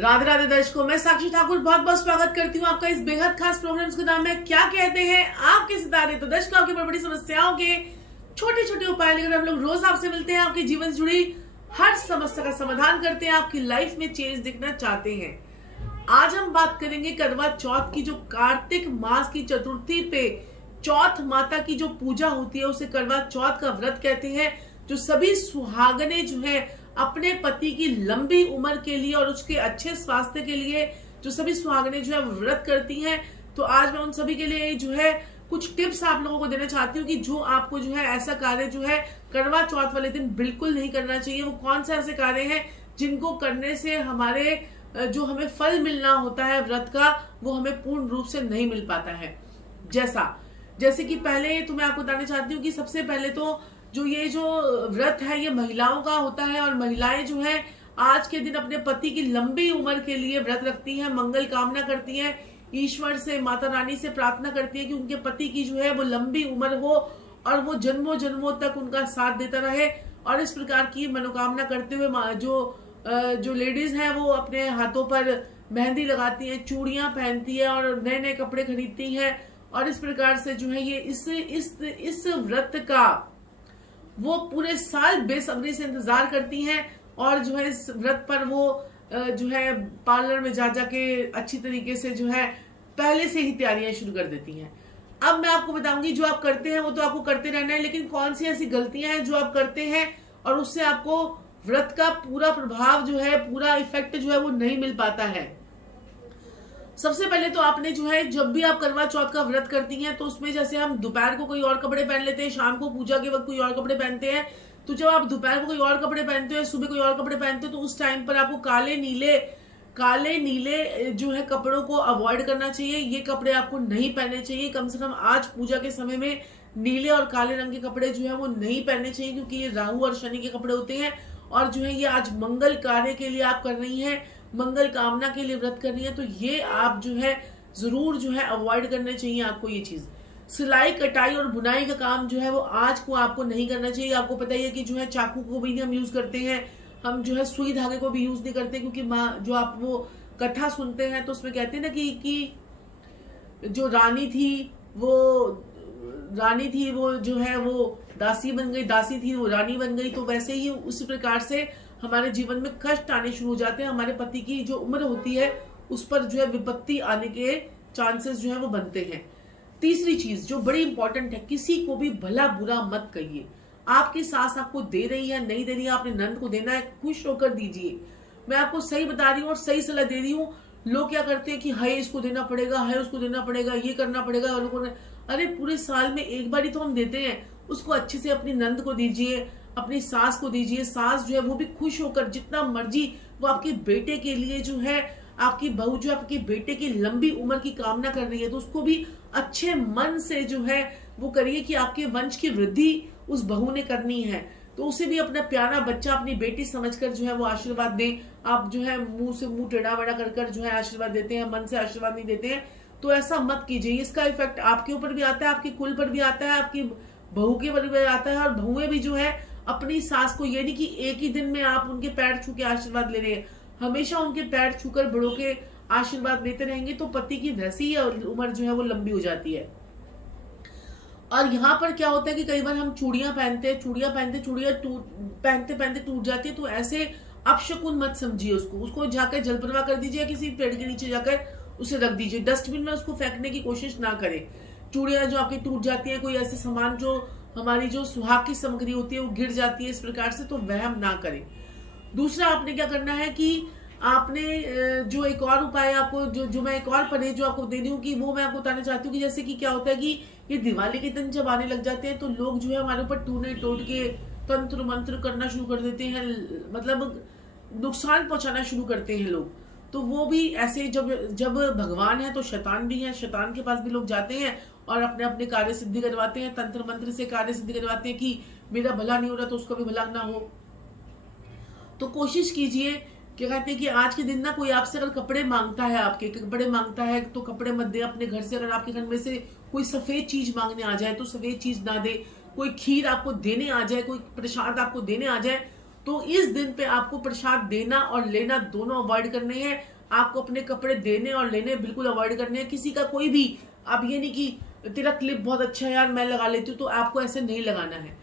राधे राधे दर्शकों, मैं साक्षी ठाकुर बहुत बहुत स्वागत करती हूँ आपका इस बेहद खास प्रोग्राम का नाम है क्या कहते हैं आपके सितारे। तो दर्शकों, आपकी बड़ी बड़ी समस्याओं के छोटे छोटे उपाय लेकर हम लोग रोज आपसे मिलते हैं, आपके जीवन से जुड़ी हर समस्या का समाधान करते हैं, आपकी लाइफ में चेंज दिखना चाहते हैं। आज हम बात करेंगे करवा चौथ की, जो कार्तिक मास की चतुर्थी पे चौथ माता की जो पूजा होती है उसे करवा चौथ का व्रत कहते हैं। जो सभी सुहागने जो है अपने पति की लंबी उम्र के लिए और उसके अच्छे स्वास्थ्य के लिए जो सभी सुहागने जो है व्रत करती हैं, तो आज मैं उन सभी के लिए जो है कुछ टिप्स आप लोगों को देना चाहती हूँ कि जो आपको जो है ऐसा कार्य जो है करवा चौथ वाले दिन बिल्कुल नहीं करना चाहिए। वो कौन से ऐसे कार्य हैं जिनको करने से हमारे जो हमें फल मिलना होता है व्रत का, वो हमें पूर्ण रूप से नहीं मिल पाता है। जैसे कि पहले तो मैं आपको बताना चाहती हूँ कि सबसे पहले तो जो ये जो व्रत है ये महिलाओं का होता है, और महिलाएं जो है आज के दिन अपने पति की लंबी उम्र के लिए व्रत रखती हैं, मंगल कामना करती हैं, ईश्वर से माता रानी से प्रार्थना करती है कि उनके पति की जो है वो लंबी उम्र हो और वो जन्मों जन्मों तक उनका साथ देता रहे। और इस प्रकार की मनोकामना करते हुए जो लेडीज हैं वो अपने हाथों पर मेहंदी लगाती हैं, चूड़ियां पहनती है और नए नए कपड़े खरीदती हैं, और इस प्रकार से जो है ये इस व्रत का वो पूरे साल बेसब्री से इंतजार करती हैं। और जो है इस व्रत पर वो जो है पार्लर में जा जाके अच्छी तरीके से जो है पहले से ही तैयारियां शुरू कर देती हैं। अब मैं आपको बताऊंगी जो आप करते हैं वो तो आपको करते रहना है, लेकिन कौन सी ऐसी गलतियां हैं जो आप करते हैं और उससे आपको व्रत का पूरा प्रभाव जो है, पूरा इफेक्ट जो है वो नहीं मिल पाता है। सबसे पहले तो आपने जो है जब भी आप करवा चौथ का व्रत करती हैं तो उसमें जैसे हम दोपहर को कोई और कपड़े पहन लेते हैं, शाम को पूजा के वक्त कोई और कपड़े पहनते हैं, तो जब आप दोपहर को कोई और कपड़े पहनते हो, सुबह कोई और कपड़े पहनते हो, तो उस टाइम पर आपको काले नीले जो है कपड़ों को अवॉइड करना चाहिए। ये कपड़े आपको नहीं पहनने चाहिए। कम से कम आज पूजा के समय में नीले और काले रंग के कपड़े जो है वो नहीं पहनने चाहिए, क्योंकि ये राहु और शनि के कपड़े होते हैं। और जो है ये आज मंगल कार्य के लिए आप कर रही हैं, मंगल कामना के लिए व्रत करनी है, तो ये आप जो है जरूर जो है अवॉइड करने चाहिए आपको ये चीज। सिलाई कटाई और बुनाई का काम जो है वो आज को आपको नहीं करना चाहिए। आपको पता ही है कि जो है चाकू को भी हम यूज करते हैं, हम जो है सुई धागे को भी यूज नहीं करते, क्योंकि जो आप वो कथा सुनते हैं तो उसमें कहते हैं ना कि जो रानी थी वो जो है वो दासी बन गई, दासी थी वो रानी बन गई। तो वैसे ही उसी प्रकार से हमारे जीवन में कष्ट आने शुरू हो जाते हैं। हमारे पति की जो उम्र होती है उस पर जो है विपत्ति आने के चांसेस जो है वो बनते हैं। तीसरी चीज जो बड़ी इंपॉर्टेंट है, किसी को भी भला बुरा मत कहिए। आपकी सास आपको दे रही है, नहीं दे रही है, आपने नंद को देना है, खुश होकर दीजिए। मैं आपको सही बता रही हूँ और सही सलाह दे रही हूँ। लोग क्या करते हैं कि हाय इसको देना पड़ेगा, हाय उसको देना पड़ेगा, ये करना पड़ेगा। अरे पूरे साल में एक बार ही तो हम देते हैं, उसको अच्छे से अपनी नंद को दीजिए, अपनी सास को दीजिए। सास जो है वो भी खुश होकर जितना मर्जी वो आपके बेटे के लिए जो है, आपकी बहू जो आपके बेटे की लंबी उम्र की कामना कर रही है, तो उसको भी अच्छे मन से जो है वो करिए कि आपके वंश की वृद्धि उस बहू ने करनी है। तो उसे भी अपना प्यारा बच्चा, अपनी बेटी समझकर जो है वो आशीर्वाद दें। आप जो है मुंह से मुंह टेढ़ा वेढ़ा कर जो है आशीर्वाद देते हैं, मन से आशीर्वाद नहीं देते हैं, तो ऐसा मत कीजिए। इसका इफेक्ट आपके ऊपर भी आता है, आपके कुल पर भी आता है, आपकी बहू के ऊपर भी आता है। और बहुएं भी जो है अपनी सास को, ये नहीं कि एक ही दिन में आप उनके पैर छू के आशीर्वाद ले रहे हैं, हमेशा उनके पैर छूकर बड़ों के आशीर्वाद लेते रहेंगे, तो पति की वैसी ही उम्र जो है वो लंबी हो जाती है। और यहाँ पर क्या होता है कि कई बार हम चूड़ियां पहनते पहनते टूट जाती है, तो ऐसे अपशकुन मत समझिए उसको जाकर जल प्रवाह कर दीजिए, किसी पेड़ के नीचे जाकर उसे रख दीजिए, डस्टबिन में उसको फेंकने की कोशिश ना करें। चूड़ियां जो आपकी टूट जाती है, कोई ऐसे सामान जो हमारी जो सुहाग की सामग्री होती है वो गिर जाती है इस प्रकार से, तो वह हम ना करें। दूसरा आपने क्या करना है कि आपने जो एक और उपाय आपको जो मैं एक और परहेज जो आपको दे रही हूँ कि वो मैं आपको बताना चाहती हूँ कि जैसे कि क्या होता है कि ये दिवाली के दिन जब आने लग जाते हैं तो लोग जो है हमारे ऊपर टूने टोट के तंत्र मंत्र करना शुरू कर देते हैं, मतलब नुकसान पहुंचाना शुरू करते हैं लोग। तो वो भी ऐसे जब भगवान है तो शैतान भी है, शैतान के पास भी लोग जाते हैं और अपने अपने कार्य सिद्धि करवाते हैं, तंत्र मंत्र से कार्य सिद्धि करवाते हैं कि मेरा भला नहीं हो रहा तो उसका भी भला ना हो। तो कोशिश कीजिए, क्या कहते हैं कि आज के दिन ना कोई आपसे अगर कपड़े मांगता है, आपके कपड़े मांगता है, तो कपड़े मत दे अपने घर से। अगर आपके घर में से कोई सफेद चीज मांगने आ जाए तो सफेद चीज ना दे। कोई खीर आपको देने आ जाए, कोई प्रसाद आपको देने आ जाए तो इस दिन पे आपको प्रसाद देना और लेना दोनों अवॉइड करने हैं। आपको अपने कपड़े देने और लेने बिल्कुल अवॉइड करने हैं। किसी का कोई भी, अब ये नहीं कि तेरा क्लिप बहुत अच्छा है यार मैं लगा लेती हूँ, तो आपको ऐसे नहीं लगाना है।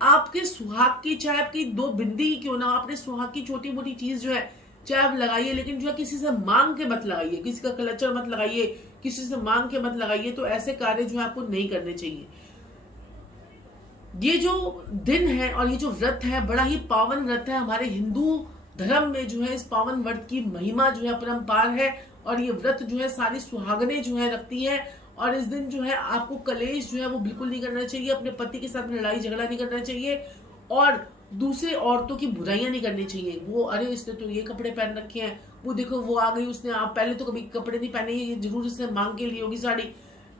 आपके सुहाग की, चाहे आपकी 2 बिंदी ही क्यों ना, आपने सुहाग की छोटी मोटी चीज जो है चाहे आप लगाइए, लेकिन जो है किसी से मांग के मत लगाइए, किसी का क्लचर मत लगाइए, किसी से मांग के मत लगाइए। तो ऐसे कार्य जो है आपको नहीं करने चाहिए। ये जो दिन है और ये जो व्रत है बड़ा ही पावन व्रत है। हमारे हिंदू धर्म में जो है इस पावन व्रत की महिमा जो है अपरंपार है। और ये व्रत जो है सारी सुहागनें जो है रखती है। और इस दिन जो है आपको कलेश जो है वो बिल्कुल नहीं करना चाहिए, अपने पति के साथ लड़ाई झगड़ा नहीं करना चाहिए, और दूसरे औरतों की बुराइयां नहीं करनी चाहिए। वो अरे इसने तो ये कपड़े पहन रखे हैं, वो देखो वो आ गई, उसने आप पहले तो कभी कपड़े नहीं पहने, ये जरूर इसने मांग के लिए होगी साड़ी।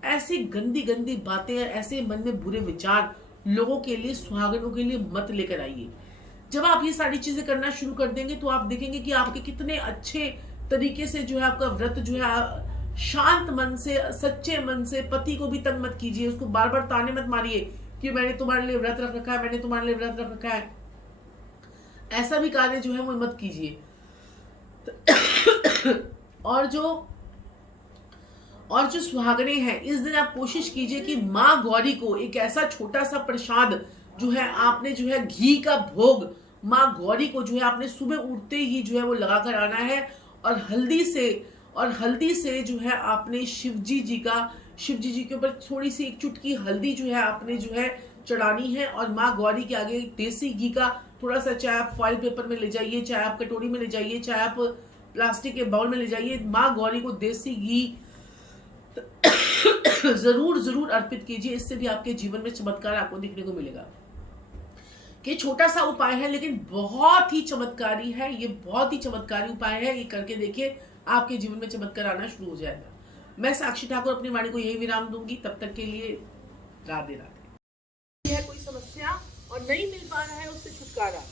ऐसी गंदी गंदी बातें, ऐसे मन में बुरे विचार लोगों के लिए, सुहागनों के लिए मत लेकर आइए। जब आप ये सारी चीजें करना शुरू कर देंगे तो आप देखेंगे कि आपके कितने अच्छे तरीके से जो है आपका व्रत जो है, शांत मन से, सच्चे मन से। पति को भी तंग मत कीजिए, उसको बार बार ताने मत मारिए कि मैंने तुम्हारे लिए व्रत रख रखा है, मैंने तुम्हारे लिए व्रत रख रखा है। ऐसा भी कार्य जो है वो मत कीजिए। और जो सुहागने हैं, इस दिन आप कोशिश कीजिए कि माँ गौरी को एक ऐसा छोटा सा प्रसाद जो है आपने जो है घी का भोग माँ गौरी को जो है आपने सुबह उठते ही जो है वो लगा कर आना है। और हल्दी से जो है आपने शिव जी जी के ऊपर थोड़ी सी एक चुटकी हल्दी जो है आपने जो है चढ़ानी है। और माँ गौरी के आगे देसी घी का थोड़ा सा, चाहे आप फॉइल पेपर में ले जाइए, चाहे आप कटोरी में ले जाइए, चाहे आप प्लास्टिक के बाउल में ले जाइए, माँ गौरी को देसी घी जरूर अर्पित कीजिए। इससे भी आपके जीवन में चमत्कार आपको देखने को मिलेगा। कि छोटा सा उपाय है लेकिन बहुत ही चमत्कारी है, ये बहुत ही चमत्कारी उपाय है। ये करके देखिए, आपके जीवन में चमत्कार आना शुरू हो जाएगा। मैं साक्षी ठाकुर अपनी वाणी को यही विराम दूंगी। तब तक के लिए राधे राधे। है कोई समस्या और नहीं मिल पा रहा है उससे छुटकारा।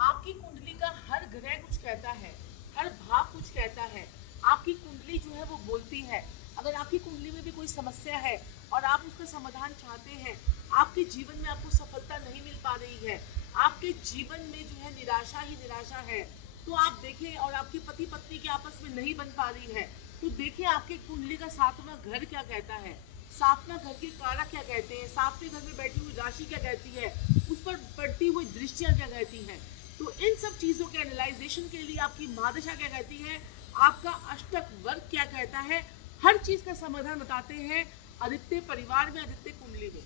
आपकी कुंडली का हर ग्रह कुछ कहता है, हर भाव कुछ कहता है। आपकी कुंडली जो है वो बोलती है। अगर आपकी कुंडली में भी कोई समस्या है और आप उसका समाधान चाहते हैं, आपके जीवन में आपको सफलता नहीं मिल पा रही है, आपके जीवन में जो है निराशा ही निराशा है, तो आप देखें, और आपकी पति पत्नी के आपस में नहीं बन पा रही है, तो देखिए आपके कुंडली का 7वां घर क्या कहता है, 7वां घर के कारक क्या कहते हैं, 7वें घर में बैठी हुई राशि क्या कहती है, उस पर पड़ती हुई दृष्टियां क्या कहती हैं। तो इन सब चीजों के एनालाइजेशन के लिए आपकी महादशा क्या कहती है, आपका अष्टक वर्ग क्या कहता है, हर चीज का समाधान बताते हैं आदित्य परिवार में, आदित्य कुंडली में।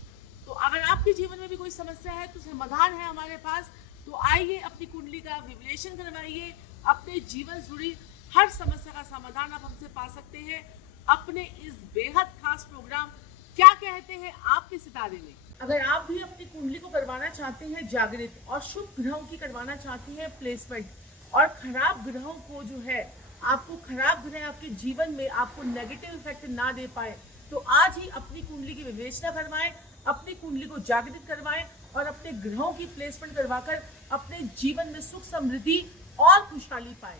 तो अगर आपके जीवन में भी कोई समस्या है तो समाधान है हमारे पास। तो आइए अपनी कुंडली का विश्लेषण करवाइए, अपने जीवन से जुड़ी हर समस्या का समाधान आप हमसे पा सकते हैं अपने इस बेहद खास प्रोग्राम क्या कहते हैं आपके सितारे में। अगर आप भी अपनी कुंडली को करवाना चाहते हैं जागृत और शुभ ग्रहों की करवाना चाहती हैं प्लेसमेंट, और खराब ग्रहों को जो है आपको, खराब ग्रह आपके जीवन में आपको नेगेटिव इफेक्ट ना दे पाए, तो आज ही अपनी कुंडली की विवेचना करवाएं, अपनी कुंडली को जागृत करवाएं और अपने ग्रहों की प्लेसमेंट करवाकर अपने जीवन में सुख समृद्धि और खुशहाली पाएं।